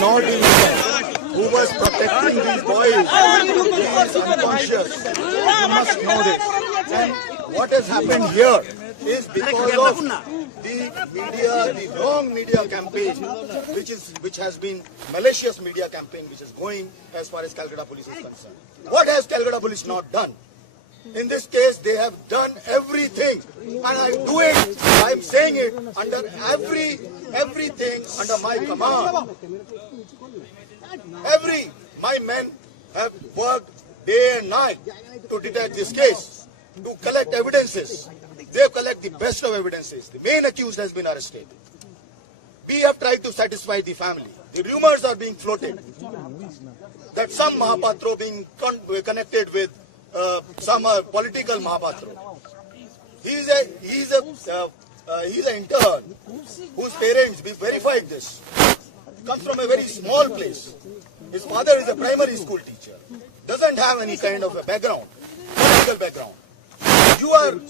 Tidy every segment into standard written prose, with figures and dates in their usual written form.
not in who was protecting these boys. He is unconscious. You must know this. And what has happened here is because of the media, the wrong media campaign, which has been malicious media campaign, which is going as far as Calcutta Police is concerned. What has Calcutta Police not done? In this case, they have done everything, and I do it. I am saying it under everything under my command. My men have worked day and night to detect this case, to collect evidences. They have collected the best of evidences. The main accused has been arrested. We have tried to satisfy the family. The rumors are being floated that some Mahapatro being connected with some political Mahapatro. He is an intern whose parents, we verified this, comes from a very small place. His father is a primary school teacher. Doesn't have any kind of a background, political background.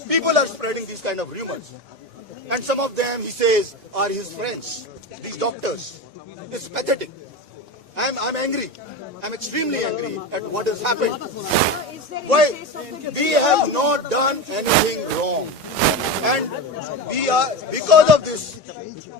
People are spreading these kind of rumors. And some of them, he says, are his friends, these doctors. It's pathetic. I'm angry. I'm extremely angry at what has happened. Why? We have not done anything wrong. And because of this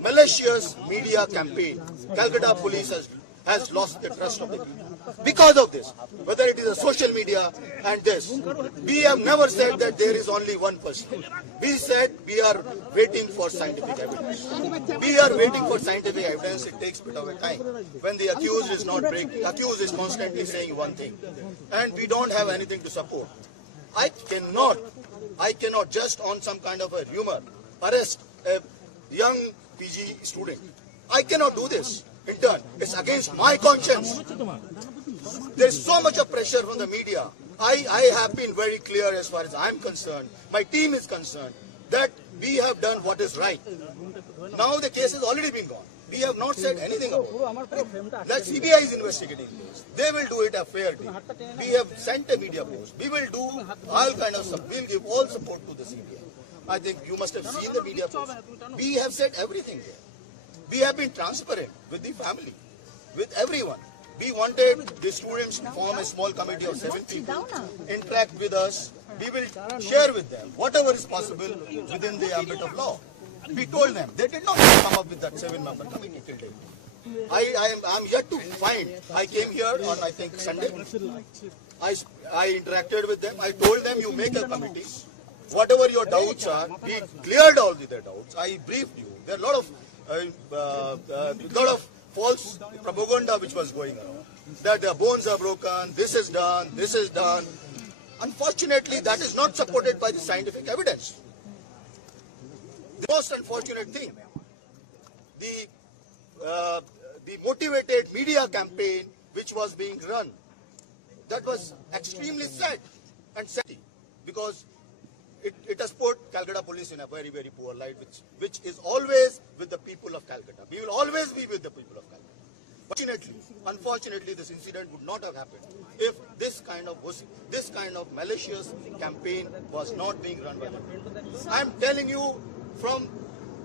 malicious media campaign, Calcutta Police has lost the trust of the people. Because of this, whether it is a social media and this, we have never said that there is only one person. We said we are waiting for scientific evidence. We are waiting for scientific evidence. It takes a bit of a time. When the accused is not breaking, accused is constantly saying one thing, and we don't have anything to support. I cannot just on some kind of a rumor arrest a young PG student. I cannot do this. In turn, it's against my conscience. There is so much of pressure from the media. I have been very clear as far as I'm concerned, my team is concerned, that we have done what is right. Now the case has already been gone. We have not said anything about it. That CBI is investigating this. They will do it a fair day. We have sent a media post. We will do all kind of stuff. We will give all support to the CBI. I think you must have seen the media post. We have said everything there. We have been transparent with the family, with everyone. We wanted the students to form a small committee of 7 people, interact with us. We will share with them whatever is possible within the ambit of law. We told them. They did not come up with that 7-member committee till date. I am yet to find. I came here on, I think, Sunday. I interacted with them. I told them, you make a committee. Whatever your doubts are, we cleared all their doubts. I briefed you. There are a lot of false propaganda which was going around. That their bones are broken, this is done, this is done. Unfortunately, that is not supported by the scientific evidence. The most unfortunate thing, the motivated media campaign which was being run, that was extremely sad and sad because it has put Calcutta Police in a very, very poor light, which is always with the people of Calcutta. We will always be with the people of Calcutta. Unfortunately, this incident would not have happened if this kind of malicious campaign was not being run by the people. I am telling you from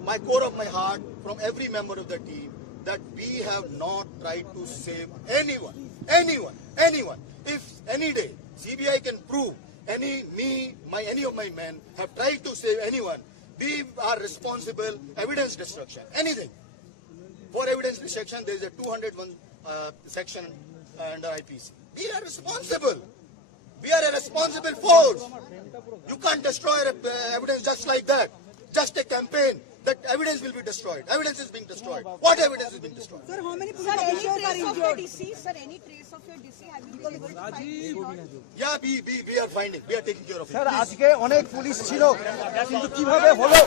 my core of my heart, from every member of the team, that we have not tried to save anyone. If any day CBI can prove any of my men have tried to save anyone, we are responsible. Evidence destruction, anything. For evidence destruction, there is a 201 section under IPC. We are responsible. We are a responsible force. You can't destroy evidence just like that. Just a campaign. That evidence will be destroyed. Evidence is being destroyed. What evidence is being destroyed? Sir, how many people are injured? Sir, any trace of your deceased? Have you been able to find? Yeah, we are finding. We are taking care of it. Sir, আজকে অনেক police ছিল কিন্তু কিভাবে হলো